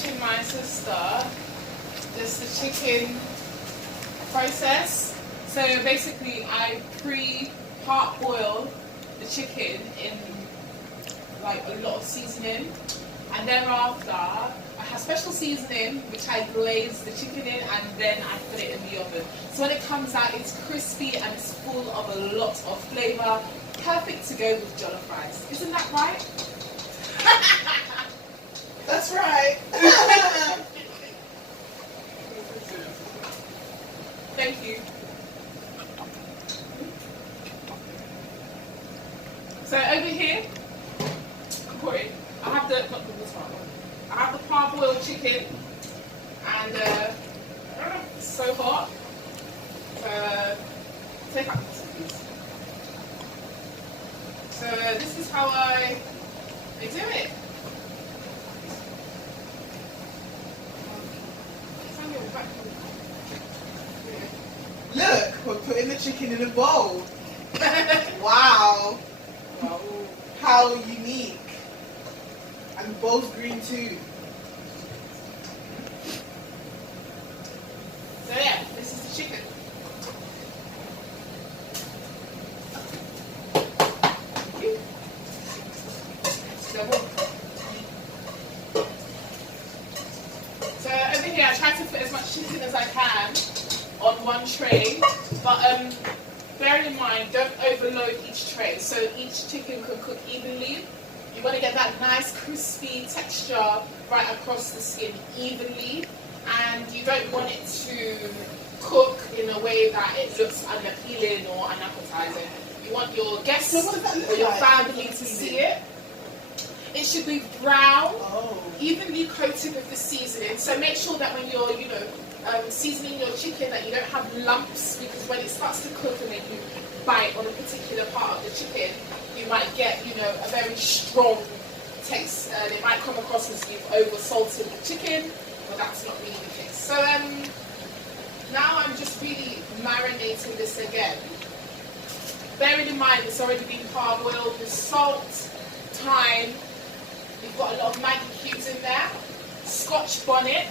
teaching my sister just the chicken process. So basically I pre-part-boil the chicken in like a lot of seasoning, and thereafter I have special seasoning which I glaze the chicken in, and then I put it in the oven. So when it comes out, it's crispy and it's full of a lot of flavour, perfect to go with jollof rice. Isn't that right? That's right. Thank you. So over here, I have the, not the water, I have the parboiled chicken, and it's so hot. Take out the water, please. So this is how I do it. Look, we're putting the chicken in a bowl. Wow. Wow. How unique. And the bowl's green too. So yeah, this is the chicken. So over here I try to put as much chicken as I can on one tray, but bear in mind, don't overload each tray, so each chicken can cook evenly. You want to get that nice crispy texture right across the skin evenly, and you don't want it to cook in a way that it looks unappealing or unappetizing. You want your guests or your family to see it. It should be brown, evenly coated with the seasoning. So make sure that when you're, seasoning your chicken, that you don't have lumps, because when it starts to cook and then you bite on a particular part of the chicken, you might get, a very strong taste, and it might come across as you've over salted the chicken, but that's not really the case. So now I'm just really marinating this again. Bearing in mind it's already been parboiled with salt, thyme. You've got a lot of Maggi cubes in there, Scotch bonnet.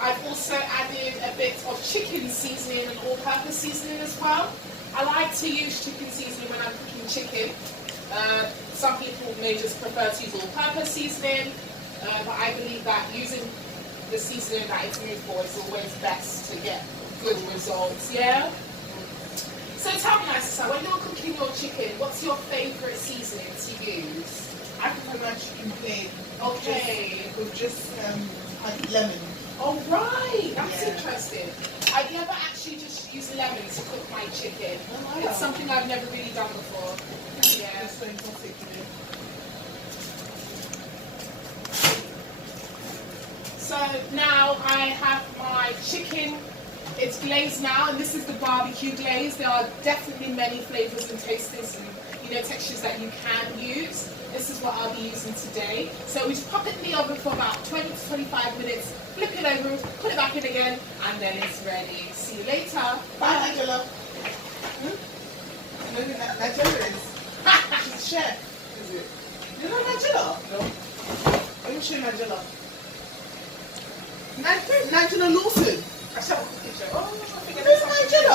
I've also added a bit of chicken seasoning and all-purpose seasoning as well. I like to use chicken seasoning when I'm cooking chicken. Some people may just prefer to use all-purpose seasoning, but I believe that using the seasoning that it's made for is always best to get good results, yeah? So tell me, Nisa, when you're cooking your chicken, what's your favourite seasoning to use? I prefer my chicken plain. Okay. With just like lemon. Oh right, that's Yeah. interesting. I've never actually just used lemon to cook my chicken. Oh, wow. It's something I've never really done before. Yeah. That's fantastic to do. So now I have my chicken. It's glazed now, and this is the barbecue glaze. There are definitely many flavours and tasters and textures that you can use. This is what I'll be using today. So we just pop it in the oven for about 20 to 25 minutes, flip it over, put it back in again, and then it's ready. See you later. Bye, Angela. You know who Nigella is? She's a chef. Is it? You know Nigella? No. Let me show you Nigella. Nigella Lawson. I shall cook it. Oh, I think Who's Nigella?